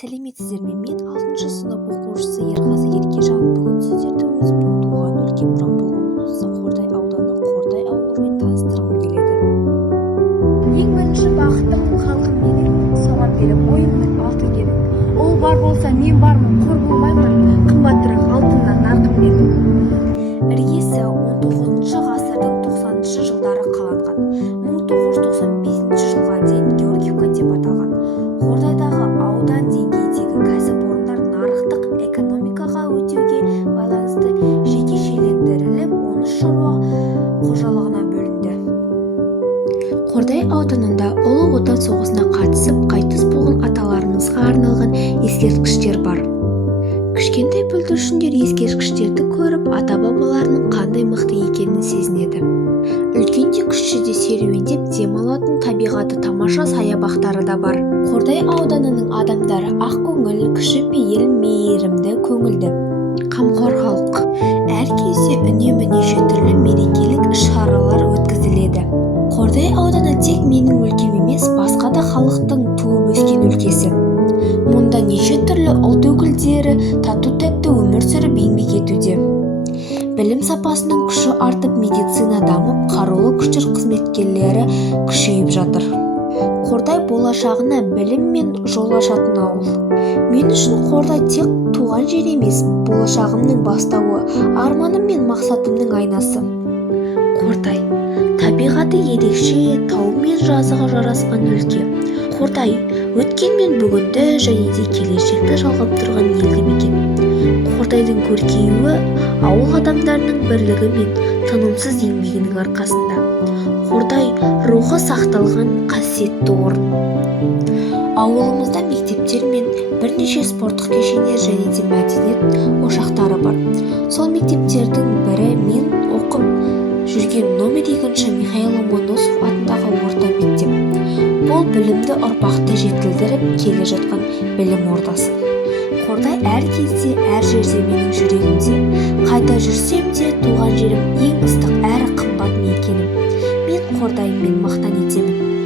Сәлеметсіздер ме? Мен 6 сынып оқушысы Ерғазы Еркежан. Бүгін сіздерді өзімнің туған өлкем Жамбыл облысы Қордай ауданы Қордай ауылымен таныстырғым келеді. Ең бірінші бақытым халқым менің, соған беріп ойымның алтын керек. Ол бар болса мен бармын, қор болмаймын, қымбатырақ алтыннан нарқым беріп. Іргесі 19 ғасырдың 90 жылдары қаланған. 1995 жылға дейін Георгиевка деп аталған. Қордайдағы аудан деңгейдегі кәсіпорындар нарықтық экономикаға өтуге байланысты жекешелендіріліп, 13 шаруа қожалығына бөлінді. Қордай ауданында Ұлы Отан соғысына қатысып, қайтыс болған аталарымызға арналған ескерткіштер бар. Кішкентай бүлдіршіндер ескерткіштерді көріп, ата-бабаларының қандай мықты екенін сезінеді. Үлкенде кішіде серуендеп демалатын табиғаты тамаша саябақтары да бар. Қордай ауданының адамдары ақкөңіл, кішіпейіл, мейірімді, көңілді, қамқор халық. Әр кезде үнемі неше түрлі мерекелік іс-шаралар өткізіледі. Қордай ауданы тек менің өлкем емес, басқа да халықтың туып өскен өлкесі. Мұнда неше түрлі ұлт өкілдері тату-тәтті өмір сүріп еңбек етуде. Білім сапасының күші артып, медицина дамып, қарулы күштер қызметкерлері күшейіп жатыр. Қордай болашағына білім мен жол ашатын ауыл. Мен үшін Қордай тек туған жер емес, болашағымның бастауы, арманым мен мақсатымның айнасы. Қордай табиғаты ерекше, тау мен жазығы жарасқан өлке. Қордай өткен мен бүгінді және де келешекті жалғап тұрған елді мекен. Қордайдың көркеюі ауыл адамдарының бірлігі мен тынымсыз еңбегінің арқасында. Қордай рухы сақталған қасиетті орын. Ауылымызда мектептер мен бірнеше спорттық кешендер және де мәдениет ошақтары бар. Сол мектептердің бірі мен оқып жүрген номер 2 Михаил Ломоносов атындағы орта мектеп. Бұл білімді ұрпақты жетілдіріп келе жатқан білім ордасы. Қордай әр кезде, әр жерде менің жүрегімде. Қайда жүрсем де туған жерім ең ыстық әрі қымбат мекенім. Мен Қордайыммен мақтан етемін.